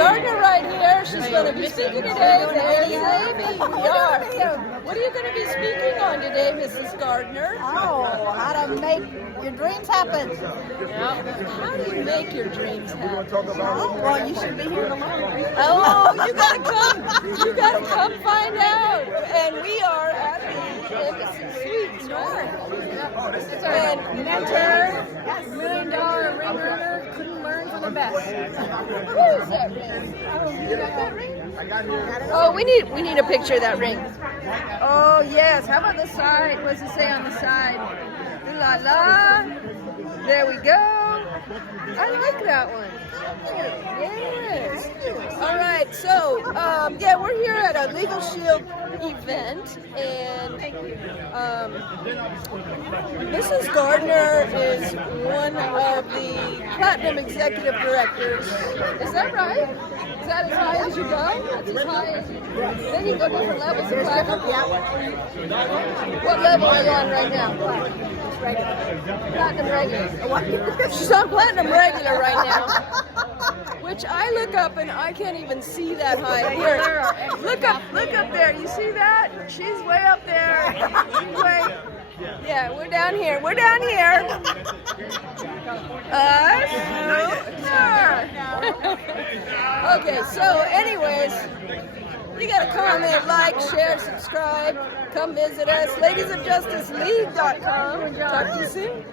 Gardner right here. She's going to be speaking today. There's Amy. We are. What are you going to be speaking on today, Mrs. Gardner? Oh, how to make your dreams happen. How do you make your dreams happen? Well, you should be here to learn. Oh, you gotta come. You gotta come find out. And we are at the Embassy Suites, right? And mentor, $1 million ring earner, couldn't learn from the best. Where is that ring? You got that ring? Oh, we need a picture of that ring. Oh yes. How about the side? What's it say on the side? La la. There we go. I like that one. Yes. All right. So, yeah, we're here at a Legal Shield event, and Mrs. Gardner is one of the Platinum Executive Directors. Is that right? Is that as high as you go? That's as high as you go. Then you go different levels of Platinum? Yeah. What level are you on right now? Platinum regular. She's on Platinum regular right now. Which I look up and I can't even see that high. Here, look up there. You see that? She's way up there. She's way. Yeah, we're down here. We're down here. Okay, so anyways, you gotta comment, like, share, subscribe. Come visit us. LadiesOfJusticeLeague.com. Talk to you soon.